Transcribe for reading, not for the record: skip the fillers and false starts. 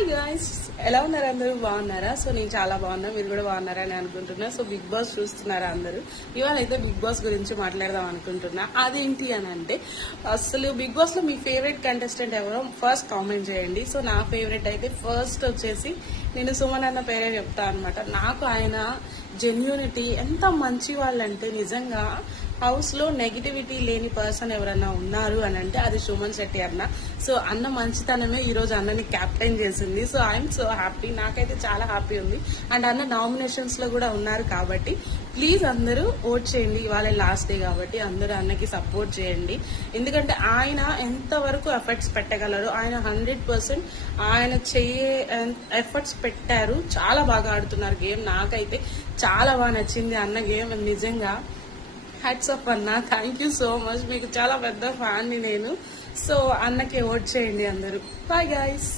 Hi guys, ఎలా ఉన్నారు? అందరూ బాగున్నారా? సో నేను చాలా బాగున్నా, మీరు కూడా బాగున్నారా అని అనుకుంటున్నా. సో బిగ్ బాస్ చూస్తున్నారా అందరూ? ఇవాళ అయితే బిగ్ బాస్ గురించి మాట్లాడదాం అనుకుంటున్నా. అదేంటి అని అంటే, అసలు బిగ్ బాస్ లో మీ ఫేవరెట్ కంటెస్టెంట్ ఎవరో ఫస్ట్ కామెంట్ చేయండి. సో నా ఫేవరెట్ అయితే ఫస్ట్ వచ్చేసి నేను సుమన్ అన్న పేరే చెప్తా అనమాట. నాకు ఆయన జెన్యూనిటీ ఎంత మంచి వాళ్ళంటే, నిజంగా హౌస్ లో నెగిటివిటీ లేని పర్సన్ ఎవరన్నా ఉన్నారు అని అంటే అది సుమన్ శెట్టి అన్న. సో అన్న మంచితనమే ఈ రోజు అన్నని క్యాప్టెన్ చేసింది. సో ఐఎమ్ సో హ్యాపీ, నాకైతే చాలా హ్యాపీ ఉంది. అండ్ అన్న నామినేషన్స్ లో కూడా ఉన్నారు కాబట్టి ప్లీజ్ అందరూ ఓట్ చేయండి. ఇవాళ లాస్ట్ డే కాబట్టి అందరూ అన్నకి సపోర్ట్ చేయండి. ఎందుకంటే ఆయన ఎంతవరకు ఎఫర్ట్స్ పెట్టగలరు, ఆయన 100% ఆయన ఎఫర్ట్స్ పెట్టారు. చాలా బాగా ఆడుతున్నారు గేమ్. నాకైతే చాలా బాగా నచ్చింది అన్న గేమ్. నిజంగా హ్యాట్స్ ఆఫ్ అన్న, థ్యాంక్ యూ సో మచ్. మీకు చాలా పెద్ద ఫ్యాన్ని నేను. సో అన్నకి ఓట్ చేయండి అందరూ. Bye guys.